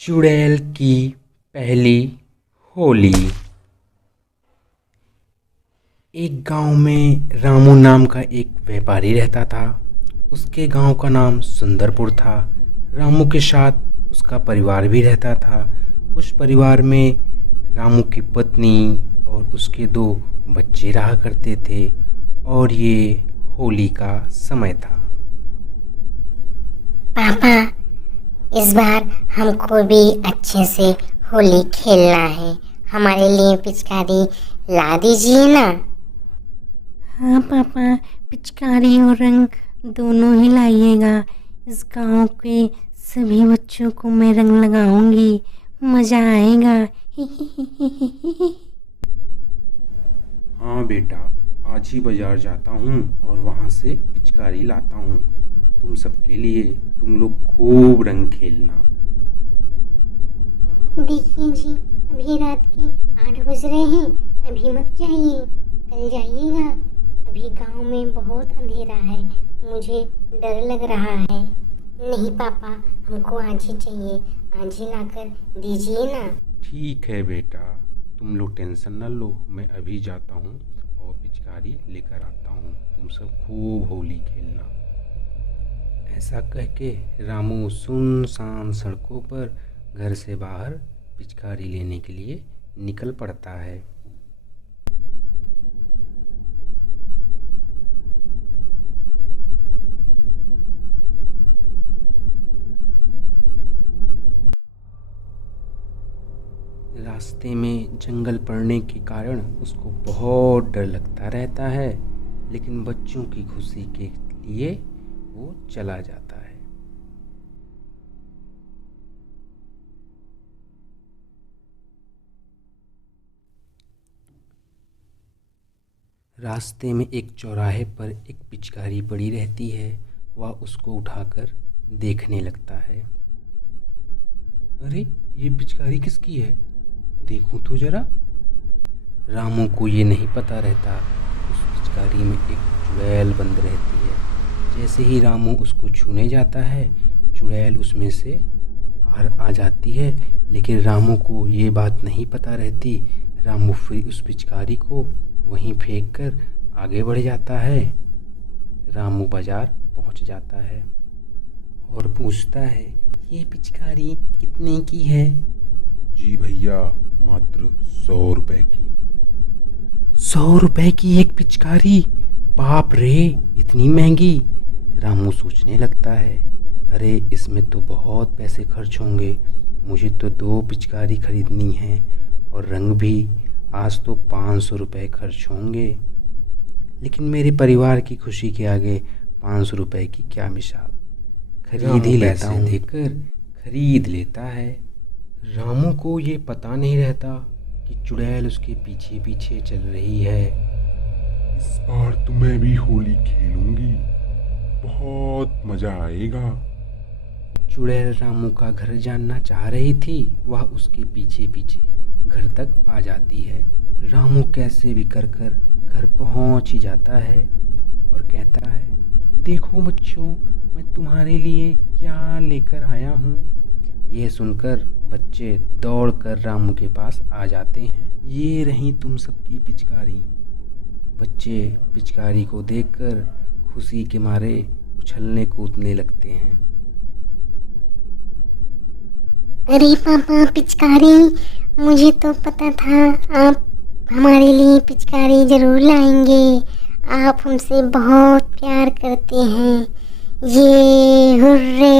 चुड़ैल की पहली होली। एक गांव में रामू नाम का एक व्यापारी रहता था। उसके गांव का नाम सुंदरपुर था। रामू के साथ उसका परिवार भी रहता था। उस परिवार में रामू की पत्नी और उसके 2 बच्चे रहा करते थे और ये होली का समय था। पापा, इस बार हमको भी अच्छे से होली खेलना है। हमारे लिए पिचकारी ला दीजिए ना। हाँ पापा, पिचकारी और रंग दोनों ही लाइएगा। इस गांव के सभी बच्चों को मैं रंग लगाऊंगी, मज़ा आएगा। हाँ बेटा, आज ही बाजार जाता हूँ और वहाँ से पिचकारी लाता हूँ तुम सबके लिए। तुम लोग खूब रंग खेलना। देखिए जी, अभी रात के 8 बज रहे हैं। अभी मत जाइए, कल जाइएगा। अभी गांव में बहुत अंधेरा है, मुझे डर लग रहा है। नहीं पापा, हमको आज ही चाहिए, आज ही लाकर दीजिए ना। ठीक है बेटा, तुम लोग टेंशन न लो, मैं अभी जाता हूँ और पिचकारी लेकर आता हूँ। तुम सब खूब होली खेलना। ऐसा कह के रामू सुनसान सड़कों पर घर से बाहर पिचकारी लेने के लिए निकल पड़ता है। रास्ते में जंगल पड़ने के कारण उसको बहुत डर लगता रहता है, लेकिन बच्चों की खुशी के लिए वो चला जाता है। रास्ते में एक चौराहे पर एक पिचकारी पड़ी रहती है। वह उसको उठाकर देखने लगता है। अरे, ये पिचकारी किसकी है? देखूं तो जरा। रामू को ये नहीं पता रहता उस पिचकारी में एक चुड़ैल बंद रहती है। जैसे ही रामू उसको छूने जाता है, चुड़ैल उसमें से बाहर आ जाती है, लेकिन रामू को ये बात नहीं पता रहती। रामू फिर उस पिचकारी को वहीं फेंक कर आगे बढ़ जाता है। रामू बाजार पहुंच जाता है और पूछता है, ये पिचकारी कितने की है? जी भैया, मात्र 100 रुपए की। 100 रुपए की एक पिचकारी? बाप रे, इतनी महंगी! रामू सोचने लगता है, अरे इसमें तो बहुत पैसे खर्च होंगे। मुझे तो 2 पिचकारी खरीदनी है और रंग भी। आज तो 500 रुपये खर्च होंगे, लेकिन मेरे परिवार की खुशी के आगे 500 रुपये की क्या मिसाल। खरीद ही लेता हूँ। देकर खरीद लेता है। रामू को ये पता नहीं रहता कि चुड़ैल उसके पीछे पीछे चल रही है। इस बार तो मैं भी होली खेलूंगी, बहुत मजा आएगा। चुड़ैल रामू का घर जानना चाह रही थी। वह उसके पीछे पीछे घर तक आ जाती है। रामू कैसे भी कर कर घर पहुंच ही जाता है और कहता है, देखो बच्चों, मैं तुम्हारे लिए क्या लेकर आया हूँ। यह सुनकर बच्चे दौड़कर रामू के पास आ जाते हैं। ये रही तुम सबकी पिचकारी। बच्चे पिचकारी को देखकर खुशी के मारे उछलने कूदने लगते हैं। अरे पापा, पिचकारी! मुझे तो पता था आप हमारे लिए पिचकारी जरूर लाएंगे। आप हमसे बहुत प्यार करते हैं। ये हुर्रे!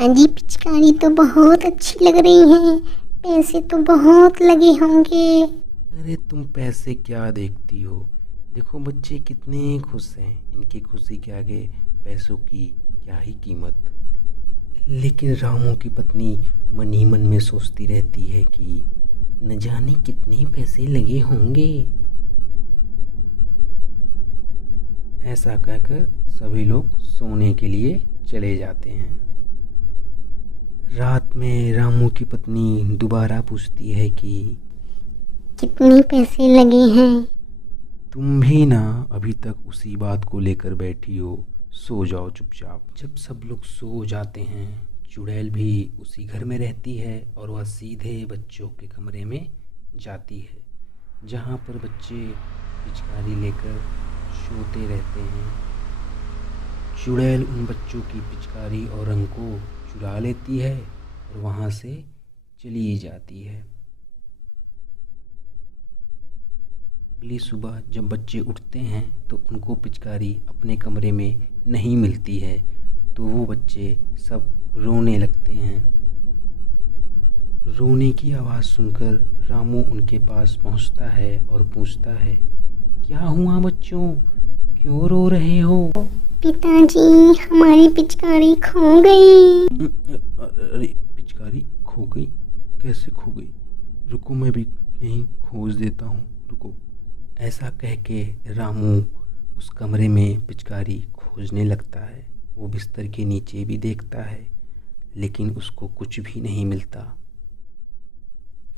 अजी, पिचकारी तो बहुत अच्छी लग रही है। पैसे तो बहुत लगे होंगे। अरे तुम पैसे क्या देखती हो? देखो बच्चे कितने खुश हैं। इनकी खुशी के आगे पैसों की क्या ही कीमत। लेकिन रामू की पत्नी मन ही मन में सोचती रहती है कि न जाने कितने पैसे लगे होंगे। ऐसा कहकर सभी लोग सोने के लिए चले जाते हैं। रात में रामू की पत्नी दोबारा पूछती है कि कितने पैसे लगे हैं? तुम भी ना अभी तक उसी बात को लेकर बैठी हो। सो जाओ चुपचाप। जब सब लोग सो जाते हैं, चुड़ैल भी उसी घर में रहती है और वह सीधे बच्चों के कमरे में जाती है, जहाँ पर बच्चे पिचकारी लेकर सोते रहते हैं। चुड़ैल उन बच्चों की पिचकारी और रंग को चुरा लेती है और वहाँ से चली जाती है। अगली सुबह जब बच्चे उठते हैं तो उनको पिचकारी अपने कमरे में नहीं मिलती है, तो वो बच्चे सब रोने लगते हैं। रोने की आवाज़ सुनकर रामू उनके पास पहुंचता है और पूछता है, क्या हुआ बच्चों, क्यों रो रहे हो? पिताजी, हमारी पिचकारी खो गई। अरे पिचकारी खो गई? कैसे खो गई? रुको, मैं भी कहीं खोज देता हूँ, रुको। ऐसा कह के रामू उस कमरे में पिचकारी खोजने लगता है। वो बिस्तर के नीचे भी देखता है, लेकिन उसको कुछ भी नहीं मिलता।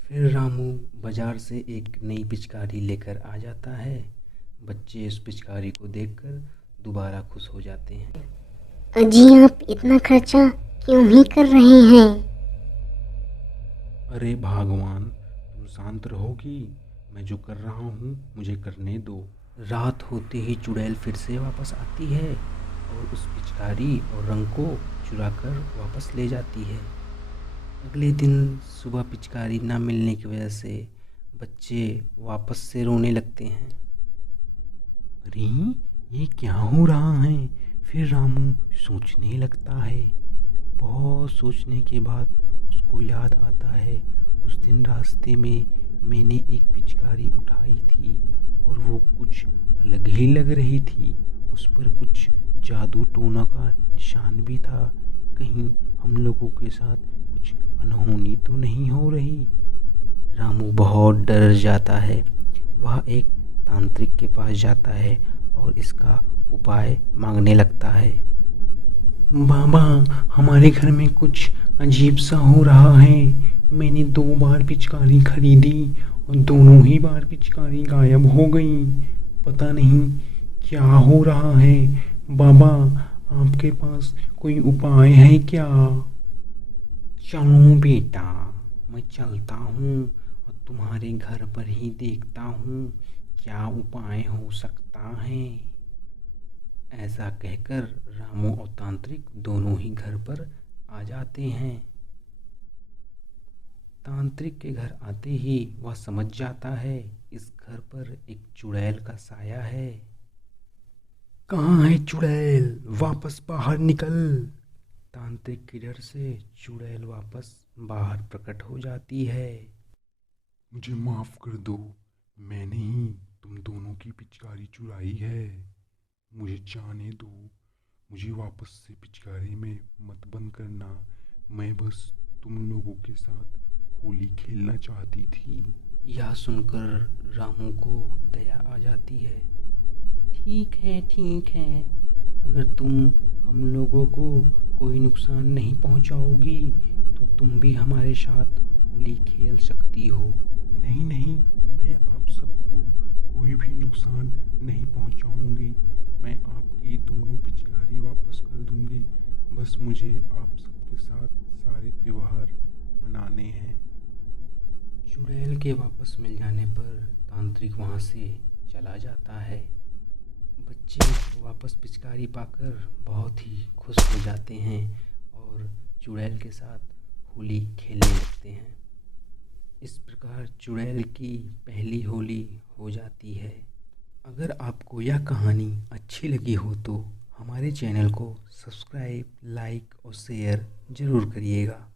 फिर रामू बाजार से एक नई पिचकारी लेकर आ जाता है। बच्चे उस पिचकारी को देखकर दोबारा खुश हो जाते हैं। अजी, आप इतना खर्चा क्यों ही कर रहे हैं? अरे भगवान, तुम शांत रहोगी? मैं जो कर रहा हूँ मुझे करने दो। रात होते ही चुड़ैल फिर से वापस आती है और उस पिचकारी और रंग को चुराकर वापस ले जाती है। अगले दिन सुबह पिचकारी ना मिलने की वजह से बच्चे वापस से रोने लगते हैं। अरे ये क्या हो रहा है? फिर रामू सोचने लगता है। बहुत सोचने के बाद उसको याद आता है, उस दिन रास्ते में मैंने एक पिचकारी उठाई थी और वो कुछ अलग ही लग रही थी। उस पर कुछ जादू टोना का निशान भी था। कहीं हम लोगों के साथ कुछ अनहोनी तो नहीं हो रही? रामू बहुत डर जाता है। वह एक तांत्रिक के पास जाता है और इसका उपाय मांगने लगता है। बाबा, हमारे घर में कुछ अजीब सा हो रहा है। मैंने 2 बार पिचकारी खरीदी और दोनों ही बार पिचकारी गायब हो गई। पता नहीं क्या हो रहा है। बाबा, आपके पास कोई उपाय है क्या? चलो बेटा, मैं चलता हूँ और तुम्हारे घर पर ही देखता हूँ क्या उपाय हो सकता है। ऐसा कहकर रामू और तांत्रिक दोनों ही घर पर आ जाते हैं। तांत्रिक के घर आते ही वह समझ जाता है इस घर पर एक चुड़ैल का साया है। कहाँ है चुड़ैल? वापस बाहर निकल। तांत्रिक के डर से चुड़ैल वापस बाहर प्रकट हो जाती है। मुझे माफ कर दो, मैंने ही तुम दोनों की पिचकारी चुराई है। मुझे जाने दो, मुझे वापस से पिचकारी में मत बंद करना। मैं बस तुम लोगों के साथ होली खेलना चाहती थी। यह सुनकर रामू को दया आ जाती है। ठीक है, अगर तुम हम लोगों को कोई नुकसान नहीं पहुंचाओगी तो तुम भी हमारे साथ होली खेल सकती हो। नहीं, मैं आप सबको कोई भी नुकसान नहीं पहुंचाऊंगी। मैं आपकी दोनों पिचकारी वापस कर दूंगी। बस मुझे आप सबके साथ सारे त्योहार मनाने हैं। चुड़ैल के वापस मिल जाने पर तांत्रिक वहाँ से चला जाता है। बच्चे वापस पिचकारी पाकर बहुत ही खुश हो जाते हैं और चुड़ैल के साथ होली खेलने लगते हैं। इस प्रकार चुड़ैल की पहली होली हो जाती है। अगर आपको यह कहानी अच्छी लगी हो तो हमारे चैनल को सब्सक्राइब, लाइक और शेयर ज़रूर करिएगा।